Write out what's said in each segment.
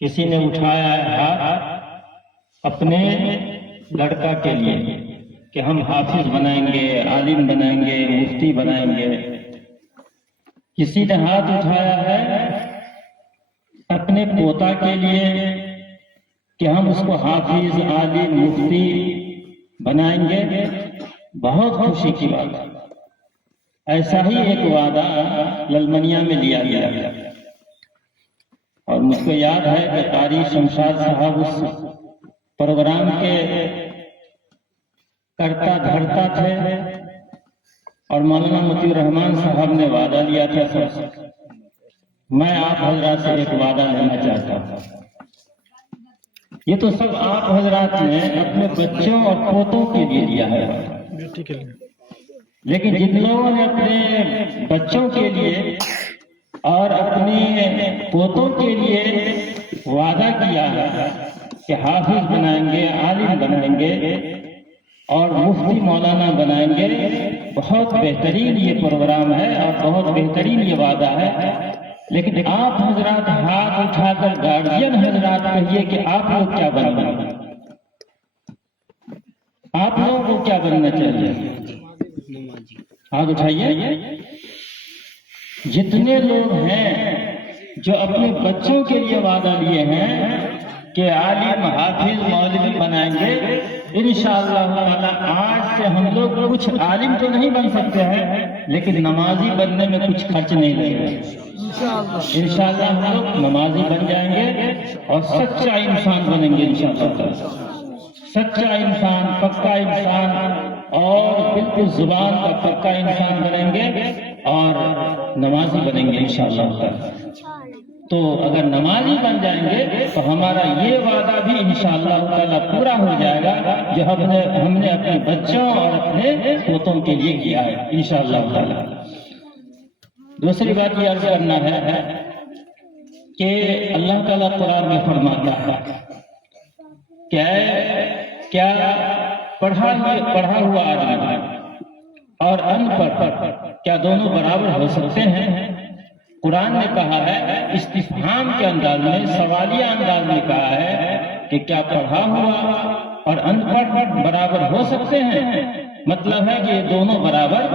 کسی نے اٹھایا ہاتھ اپنے لڑکا کے لیے کہ ہم حافظ بنائیں گے، عالم بنائیں گے، مفتی بنائیں گے۔ کسی نے ہاتھ اٹھایا ہے اپنے پوتا کے لیے کہ ہم اس کو حافظ، عالم، مفتی بنائیں گے۔ بہت خوشی کی بات ہے۔ ایسا ہی ایک وعدہ للمنیا میں لیا گیا اور مجھ کو یاد ہے کہ قاری شمشاد صاحب اس پروگرام کے کرتا دھرتا تھے اور مولانا مطیع الرحمان صاحب نے وعدہ لیا تھا سب سے۔ میں آپ حضرات سے ایک وعدہ لینا چاہتا ہوں۔ یہ تو سب آپ حضرات نے اپنے بچوں اور پوتوں کے لیے لیا ہے، لیکن جن لوگوں نے اپنے بچوں کے لیے اور اپنے پوتوں کے لیے وعدہ کیا ہے کہ حافظ بنائیں گے، عالم بنائیں گے اور مفتی مولانا بنائیں گے، بہت بہترین یہ پروگرام ہے اور بہت بہترین یہ وعدہ ہے۔ لیکن آپ حضرات ہاتھ اٹھا کر گارجین حضرات کہیے کہ آپ لوگ کیا بننا، آپ لوگوں کو کیا بننا چاہیے؟ ہاتھ اٹھائیے۔ جتنے لوگ ہیں جو اپنے بچوں کے لیے وعدہ لیے ہیں کہ عالم، حافظ، مولوی بنائیں گے، انشاءاللہ تعالی آج سے ہم لوگ کچھ عالم تو نہیں بن سکتے ہیں لیکن نمازی بننے میں کچھ خرچ نہیں لگے گا۔ انشاءاللہ ہم لوگ نمازی بن جائیں گے اور سچا انسان بنیں گے انشاءاللہ۔ سچا انسان، پکا انسان اور بالکل زبان کا پکا انسان بنیں گے اور نمازی بنیں گے انشاءاللہ۔ تو اگر نمازی بن جائیں گے تو ہمارا یہ وعدہ بھی انشاءاللہ تعالی پورا ہو جائے گا جو ہم نے اپنے بچوں اور اپنے پوتوں کے لیے کیا ہے انشاءاللہ تعالی۔ دوسری بات یہ عرض کرنا ہے کہ اللہ تعالیٰ قرآن میں فرماتا ہے کہ کیا پڑھا ہوا آدمی اور ان پڑھ کیا دونوں برابر ہو سکتے ہیں؟ قرآن نے کہا ہے، استفہام کے انداز میں، سوالیہ انداز میں کہا ہے کہ کیا پڑھا ہوا اور ان پڑھ برابر ہو سکتے ہیں؟ مطلب ہے کہ یہ دونوں برابر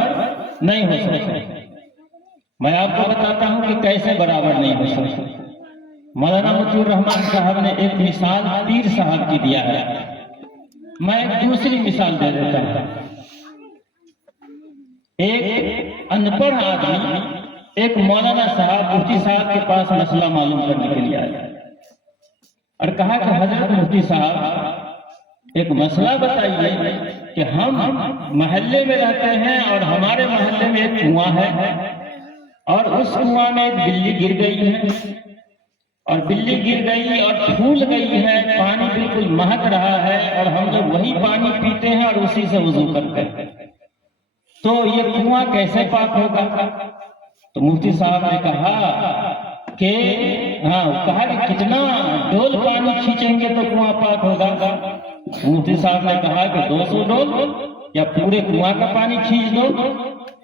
نہیں ہو سکتے۔ میں آپ کو بتاتا ہوں کہ کیسے برابر نہیں ہو سکتے۔ مولانا مطیع الرحمان صاحب نے ایک مثال پیر صاحب کی دیا ہے، میں ایک دوسری مثال دے دیتا ہوں۔ ایک ان پڑھ آدمی ایک مولانا صاحب، مفتی صاحب کے پاس مسئلہ معلوم کرنے کے لیے آیا اور کہا کہ حضرت مفتی صاحب ایک مسئلہ بتائیے کہ ہم محلے میں رہتے ہیں اور ہمارے محلے میں ایک کنواں ہے اور اس کنواں میں ایک بلی گر گئی ہے اور بلی گر گئی اور پھول گئی ہے، پانی بالکل مہک رہا ہے اور ہم لوگ وہی پانی پیتے ہیں اور اسی سے وضو کرتے ہیں، تو یہ کنواں کیسے پاک ہوگا؟ تو مفتی صاحب نے کہا کہ کہا کہ کتنا ڈول پانی کھینچیں گے تو کنواں پاک ہوگا؟ مفتی صاحب نے کہا کہ 200 ڈول یا پورے کنواں کا پانی کھینچ دو،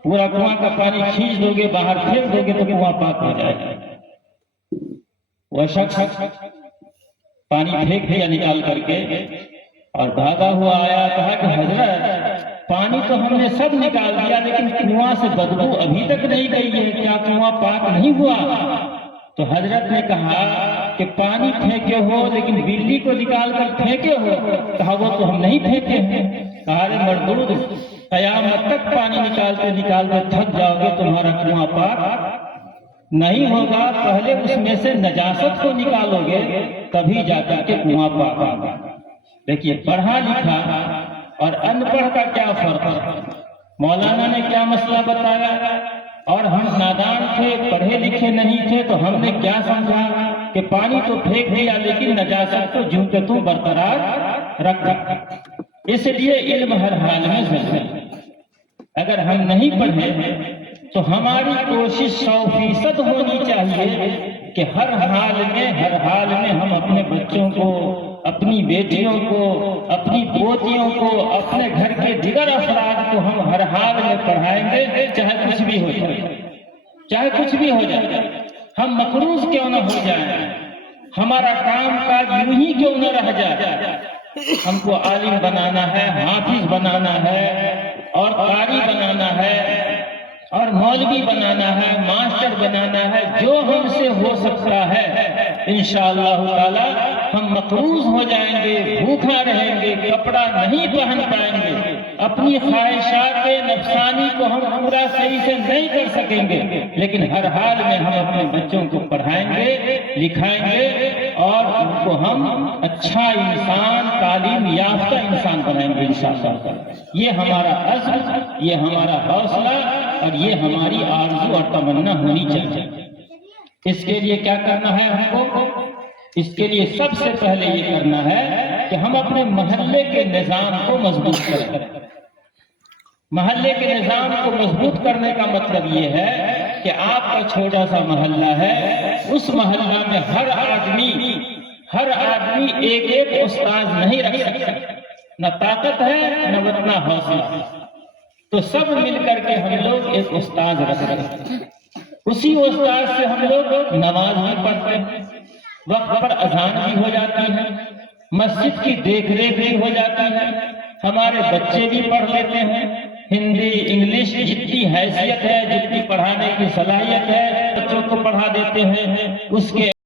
پورا کنواں کا پانی کھینچ دو گے، باہر پھینک دو گے تو کنواں پاک ہو جائے گا۔ وہ شخص پانی پھینک دیا نکال کر کے اور بھاگا ہوا آیا، کہا کہ حضرت پانی تو ہم نے سب نکال دیا لیکن کنواں سے بدبو ابھی تک نہیں گئی ہے، کیا کنواں پاک نہیں ہوا؟ تو حضرت نے کہا کہ پانی پھینکے ہو لیکن بلی کو نکال کر پھینکے ہو؟ کہا وہ تو ہم نہیں پھینکے ہیں۔ کہا ارے مردود، قیامت تک پانی نکالتے نکالتے تھک جاؤ گے، تمہارا کنواں پاک نہیں ہوگا، پہلے اس میں سے نجاست کو نکالو گے تبھی جا کر کے کنواں پاک ہوگا۔ دیکھیے پڑھا لکھا اور ان پڑھ کا کیا فرق ہے۔ مولانا نے کیا مسئلہ بتایا اور ہم نادان تھے، پڑھے لکھے نہیں تھے، تو ہم نے کیا سمجھا کہ پانی تو پھینک دیا لیکن نجاست کو جوں کہ توں برقرار رکھ۔ اس لیے علم ہر حال میں ضروری ہے۔ اگر ہم نہیں پڑھے تو ہماری کوشش 100% ہونی چاہیے کہ ہر حال میں ہم اپنے بچوں کو، اپنی بیٹیوں کو، اپنی پوتیوں کو، اپنے گھر کے دیگر افراد کو ہم ہر حال میں پڑھائیں گے، چاہے کچھ بھی ہو جائے، چاہے کچھ بھی ہو جائے، ہم مقروض کیوں نہ ہو جائیں، ہمارا کام کاج یوں ہی کیوں نہ رہ جائے، ہم کو عالم بنانا ہے، حافظ بنانا ہے، اور قاری بنانا ہے، اور مولوی بنانا ہے، ماسٹر بنانا ہے، جو ہم سے ہو سکتا ہے انشاءاللہ تعالی ہم مقروض ہو جائیں گے، بھوکا رہیں گے، کپڑا نہیں پہن پائیں گے، اپنی خواہشات نفسانی کو ہم پورا صحیح سے نہیں کر سکیں گے، لیکن ہر حال میں ہم اپنے بچوں کو پڑھائیں گے، لکھائیں گے، اور ان کو ہم اچھا انسان، تعلیم یافتہ انسان بنائیں گے انشاءاللہ۔ یہ ہمارا عزم، یہ ہمارا حوصلہ، اور یہ ہماری آرزو اور تمنا ہونی چاہیے۔ اس کے لیے کیا کرنا ہے ہم کو؟ اس کے لیے سب سے پہلے یہ کرنا ہے کہ ہم اپنے محلے کے نظام کو مضبوط کریں۔ محلے کے نظام کو مضبوط کرنے کا مطلب یہ ہے کہ آپ کا چھوٹا سا محلہ ہے، اس محلہ میں ہر آدمی ایک ایک استاذ نہیں رکھ سکتا، نہ طاقت ہے نہ اتنا حوصلہ، تو سب مل کر کے ہم لوگ ایک استاذ رکھ رہے ہیں، اسی استاذ سے ہم لوگ نماز بھی پڑھتے ہیں، وقت پر اذان بھی ہو جاتی ہے، مسجد کی دیکھ ریکھ بھی ہو جاتی ہے، ہمارے بچے بھی پڑھ لیتے ہیں، ہندی انگلش جتنی حیثیت ہے، جتنی پڑھانے کی صلاحیت ہے بچوں کو پڑھا دیتے ہیں، اس کے